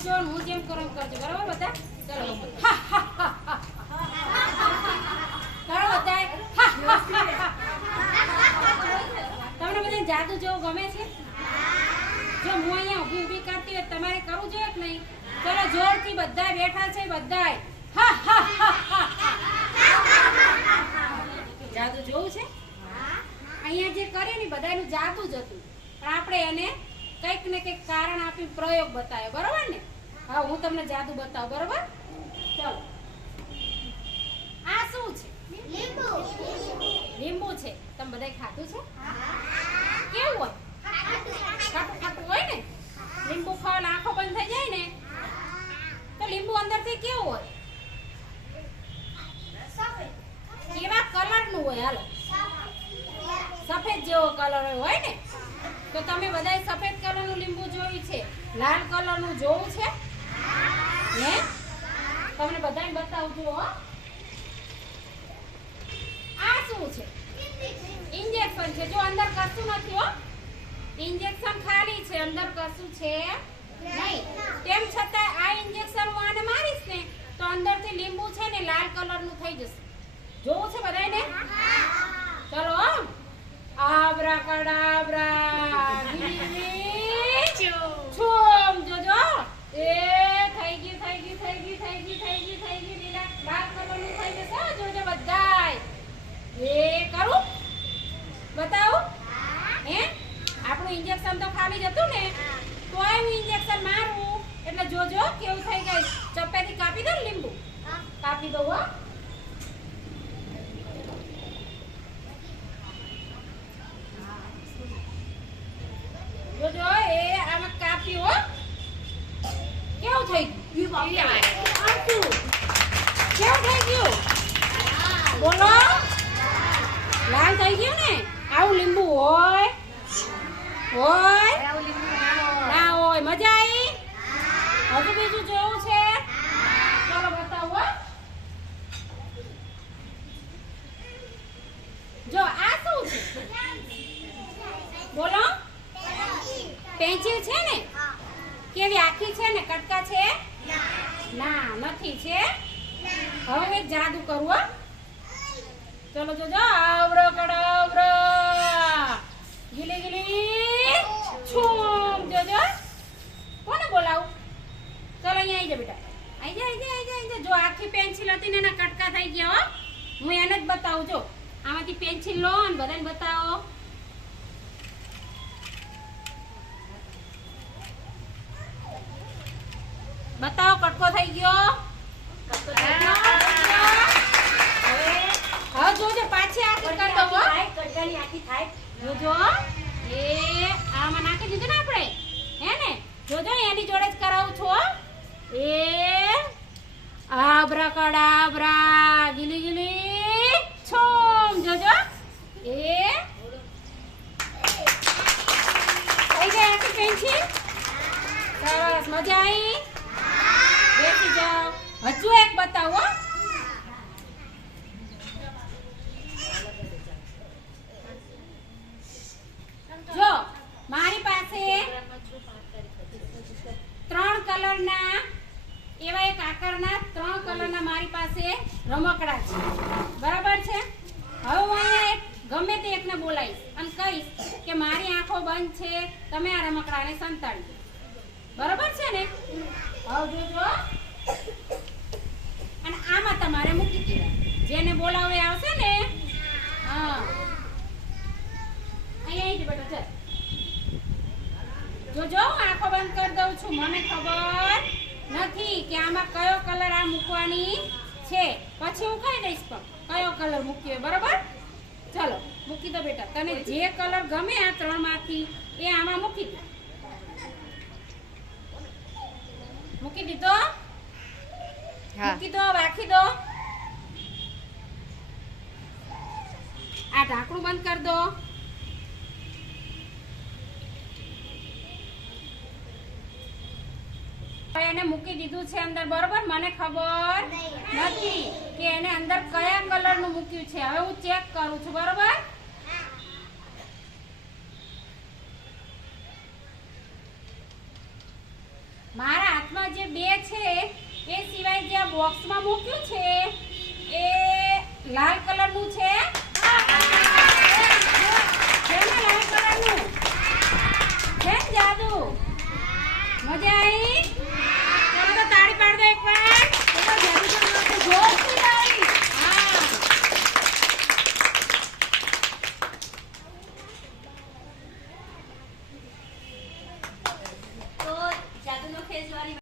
જો હું જેમ કરું એમ કરજો બરાબર બધા ચલો કરો બધા તમને બધા જાદુ જેવું ગમે છે જો હું અહીંયા ઊભી ઊભી કરતી હોય તમારે કરવું જોઈએ કે નહીં ચલો જોરથી બધા બેઠા છે બધા જાદુ જોવું છે અહીંયા જે કર્યું ને બધાનું જાદુ જ હતું પણ આપણે એને કંઈક ને કંઈક કારણ આપી પ્રયોગ બતાવ્યો બરોબર ને હા હું તમને જાદુ બતાવું બરોબર ચલો આ શું છે લીંબુ છે તમે બધાય ખાધું છે કેવું હોય ખાટું ખાટું હોય ને લીંબુ ખાવા આંખો બંધ થઈ જાય ને તો લીંબુ અંદરથી કેવું હોય કેવા કલરનું હોય હાલો સફેદ જેવો કલર હોય ને તો તમે બધાય સફેદ કલરનું લીંબુ જોયું છે લાલ કલરનું જોવું છે હે તમને બધાને બતાવજો હો આ શું છે ઇન્જેક્શન છે જો અંદર કશું નથી હો ઇન્જેક્શન ખાલી છે અંદર કશું છે નહીં તેમ છતાં આ ઇન્જેક્શન હું આને મારીશ ને તો અંદરથી લીંબુ છે ને લાલ કલરનું થઈ જશે જોવું છે બધાને ચલો આબ્રાકડાબ્રા છોમ જોજો એ થઈ ગયું લીલા લાલ કલરનું થઈ જશે જોજો બધાય એ કરું બતાવું હે આપણું ઇન્જેક્શન તો ખાલી જ હતું ને તોય હું ઇન્જેક્શન મારું એટલે જોજો કેવું થઈ ગયું ચપ્પેથી કાપી દો લીંબુ કાપી દો હો જોજો એ આમાં કાપ્યું હો કેવું થઈ ગયું કેવું થઈ ગયું બોલો લાલ થઈ ગયું ને આવું લીંબુ હોય ના હોય મજા આવી હજુ બીજું જોવું છે ચાલો બતાવો જો આ શું છે બોલો પેન્સિલ છે ને કેવી આખી છે ને કટકા છે ના નથી છે હવે એક જાદુ કરું ચલો જોજો આવરો કડાવરો ગીલી ગીલી છૂમ જોજો કોને બોલાવું ચલો અહીંયા આવી જા બેટા આવી જા જો આખી પેન્સિલ હતી ને એના કટકા થઈ ગયા હો હું એને જ બતાવું જો આમાંથી પેન્સિલ લો અને બધાને બતાવો બતાવો કટકો થઈ ગયો હવે જોજો પાછી આખી કરી દો કટકાની આખી થાય જોજો એ આમાં નાખી દીધું ને આપણે હે ને જોજો એની જોડે જ કરાવું છું એ આબ્રાકડાબ્રા ગીલી ગીલી છોમ જોજો એ થઈ ગઈ આખી પેન્સિલ સરસ મજા આવી બેસી જાઓ હજુ એક બતાવો જો મારી પાસે 3 કલરના એવા એક આકારના 3 કલરના મારી પાસે રમકડા છે બરાબર છે હવે હું અહીંયા એક ગમે તે એકને બોલાવીશ અને કહીશ કે મારી આંખો બંધ છે તમે આ રમકડાને સંતાડી બરાબર છે ને હવે જોજો અને આમાં તમારે મૂકી દેવા જેને બોલાવે આવશે ને હા અહીંયા જ બેટા જોજો આંખો બંધ કરી દઉં છું મને ખબર નથી કે આમાં કયો કલર આ મૂકવાની છે પછી હું કહી દઈશ પણ કયો કલર મૂક્યો બરાબર ચલો મૂકી દો બેટા તને જે કલર ગમે આ 3 માંથી એ આમાં મૂકી દો મૂકી દીધો મૂકી દો રાખી દો આ ઢાંકણું બંધ કરી દો એને મૂકી દીધું છે અંદર બરોબર મને ખબર નથી કે એને અંદર કયા કલરનું મૂક્યું છે હવે હું ચેક કરું છું બરોબર મારા હાથમાં જે 2 છે એ સિવાય જે આ બોક્સમાં મૂક્યું છે એ લાલ કલરનું છે. છે ને લાલ કલરનું? છે ને જાદુ? મજા આવી? ચાલો તો તાળી પાડ દો એકવાર. ચલો જાદુ જોરથી